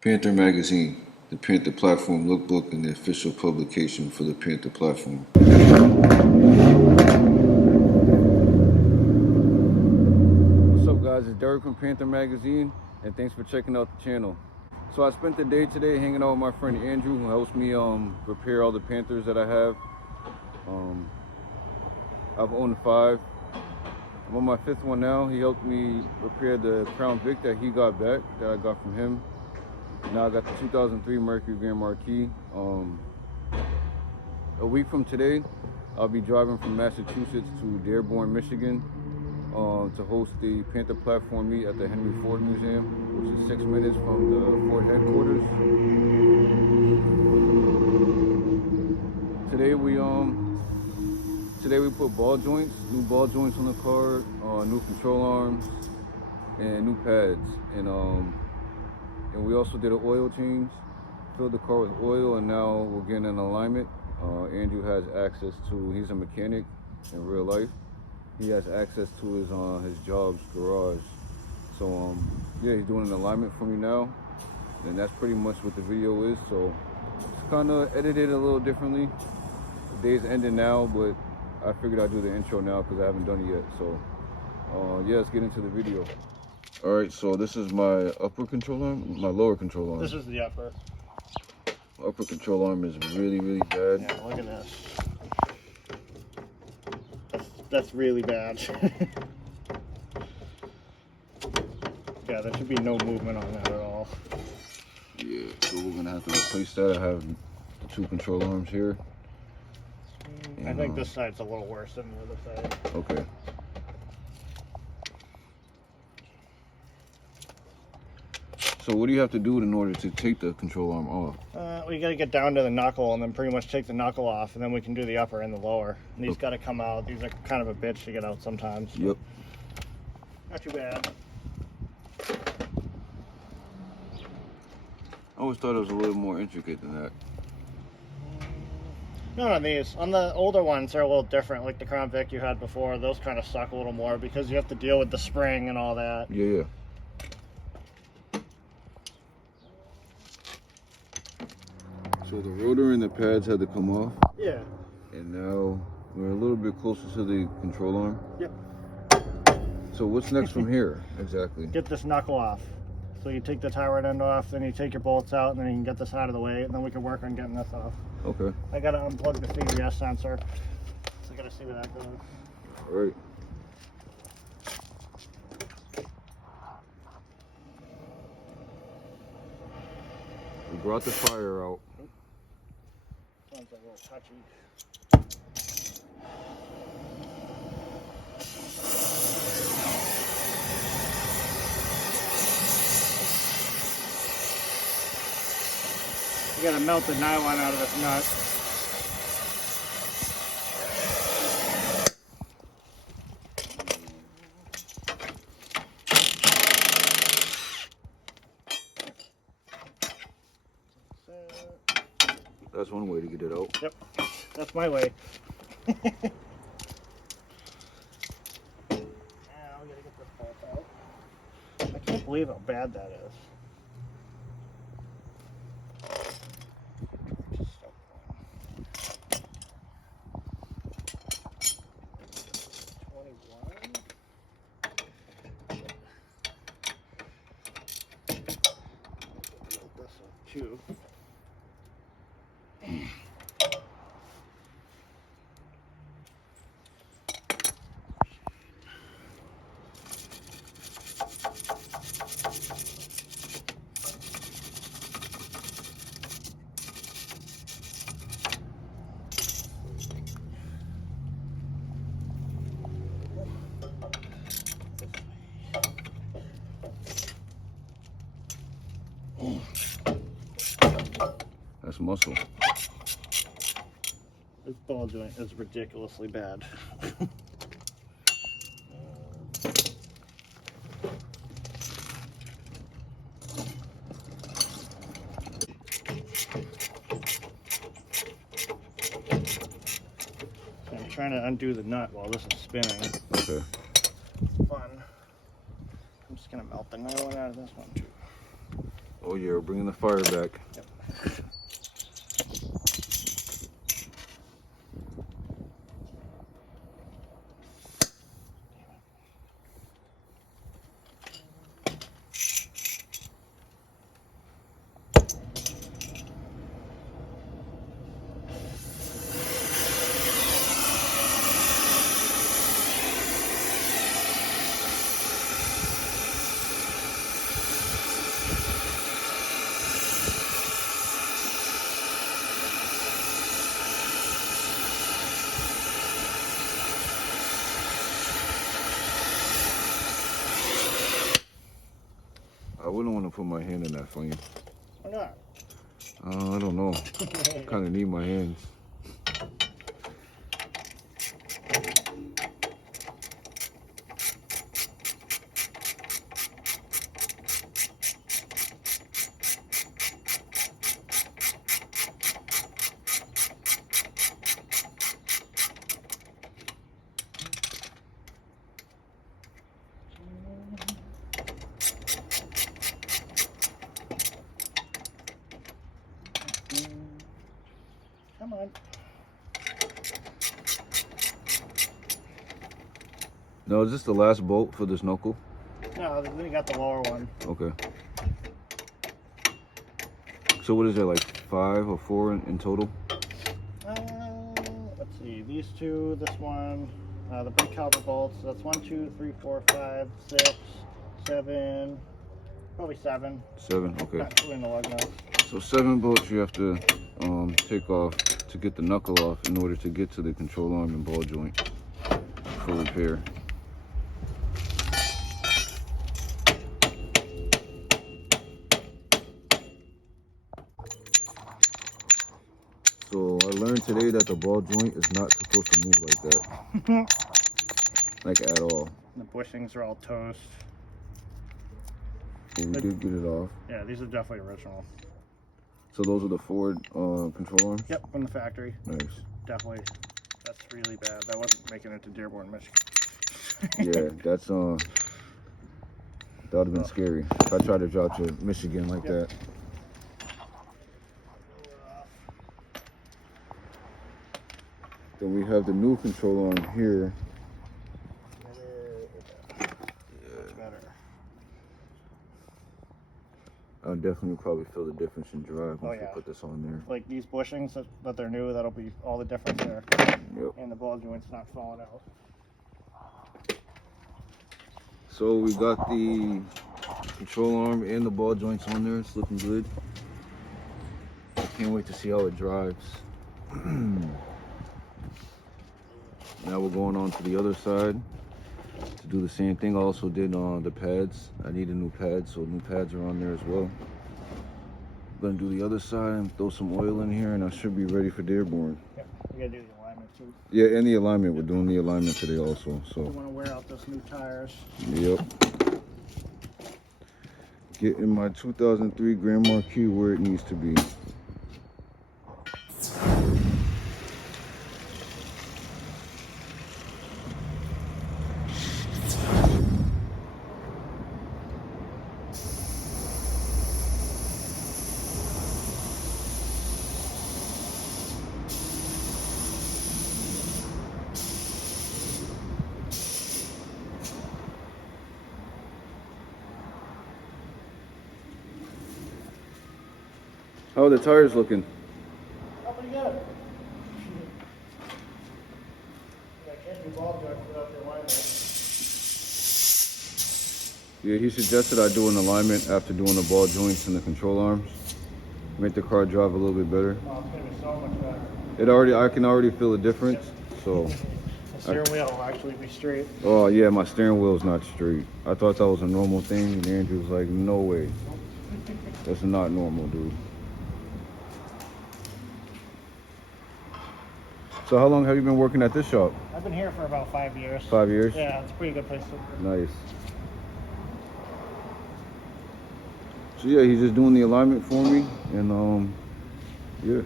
Panther Magazine, the Panther Platform lookbook and the official publication for the Panther Platform. What's up guys, it's Derek from Panther Magazine and thanks for checking out the channel. So I spent the day today hanging out with my friend Andrew, who helps me repair all the Panthers that I have. I've owned 5. I'm on my 5th one now. He helped me repair the Crown Vic that he got back, that I got from him. Now I got the 2003 Mercury Grand Marquis. A week from today, I'll be driving from Massachusetts to Dearborn, Michigan, to host the Panther Platform meet at the Henry Ford Museum, which is 6 minutes from the Ford headquarters. Today we put ball joints, new ball joints on the car, new control arms, and new pads, and we also did an oil change, filled the car with oil, and now we're getting an alignment. Andrew has access to, he's a mechanic in real life. He has access to his job's garage. So yeah, he's doing an alignment for me now, and that's pretty much what the video is. So it's kind of edited a little differently. The day's ending now, but I figured I'd do the intro now because I haven't done it yet. So yeah, let's get into the video. All right, so this is my upper control arm, my lower control arm. This is the upper. Upper control arm is really, really bad. Yeah, look at this. That's really bad. Yeah, there should be no movement on that at all. Yeah, so we're gonna have to replace that. I have the 2 control arms here. I think this side's a little worse than the other side. Okay. So what do you have to do in order to take the control arm off? We got to get down to the knuckle and then pretty much take the knuckle off, and then we can do the upper and the lower. And these got to come out. These are kind of a bitch to get out sometimes. Yep. Not too bad. I always thought it was a little more intricate than that. Not on these. On the older ones, they're a little different. Like the Crown Vic you had before, those kind of suck a little more because you have to deal with the spring and all that. Yeah. So the rotor and the pads had to come off. Yeah. And now we're a little bit closer to the control arm. Yep. So what's next from here, exactly? Get this knuckle off. So you take the tie rod end off, then you take your bolts out, and then you can get this out of the way, and then we can work on getting this off. Okay. I gotta unplug the CBS sensor, so I gotta see where that goes. All right. We brought the fire out. Sounds a little touchy. You gotta melt the nylon out of this nut. That's one way to get it out. Yep, that's my way. Now we gotta get this bolt out. I can't believe how bad that is. Too. That's muscle. This ball joint is ridiculously bad. I'm trying to undo the nut while this is spinning. Okay. Fun. I'm just gonna melt the nylon out of this one too. Oh yeah, we're bringing the fire back. Yep. I wouldn't want to put my hand in that flame. Why not? I don't know. Kind of need my hands. Come on. No, is this the last bolt for this knuckle? No, we got the lower one. Okay. So what is there, like 5 or 4 in total? Let's see. These two, this one, the big caliber bolts. That's 1, 2, 3, 4, 5, 6, 7. Probably 7. 7, okay. Not including the lug nuts. So 7 bolts you have to take off to get the knuckle off in order to get to the control arm and ball joint for repair. So I learned today that the ball joint is not supposed to move like that. Like at all. The bushings are all toast. So we did get it off. Yeah, these are definitely original. So those are the Ford control arms? Yep, from the factory. Nice. Definitely. That's really bad. That wasn't making it to Dearborn, Michigan. Yeah, that's that would have been scary if I tried to drop to Michigan like that. Then we have the new control arm here. Better. I'll definitely probably feel the difference in drive once we yeah. put this on there. Like these bushings that they're new, that'll be all the difference there. Yep. And the ball joint's not falling out. So we got the control arm and the ball joints on there. It's looking good. Can't wait to see how it drives. Now we're going on to the other side to do the same thing. I also did the pads. I need a new pad, so new pads are on there as well. I'm gonna do the other side and throw some oil in here, and I should be ready for Dearborn. Yeah, we gotta do the alignment too. Yeah, and the alignment. We're doing the alignment today also. So. We want to wear out those new tires. Yep. Getting my 2003 Grand Marquis where it needs to be. How are the tires looking? Oh, pretty good. Yeah, can't do ball joints without the alignment. Yeah, he suggested I do an alignment after doing the ball joints and the control arms. Make the car drive a little bit better. Oh, it's gonna be so much better. I can already feel the difference. So. The steering wheel will actually be straight. Oh yeah, my steering wheel's not straight. I thought that was a normal thing, and Andrew was like, "No way, that's not normal, dude." So how long have you been working at this shop? I've been here for about 5 years. 5 years? Yeah, it's a pretty good place to work. Nice. So yeah, he's just doing the alignment for me, and yeah.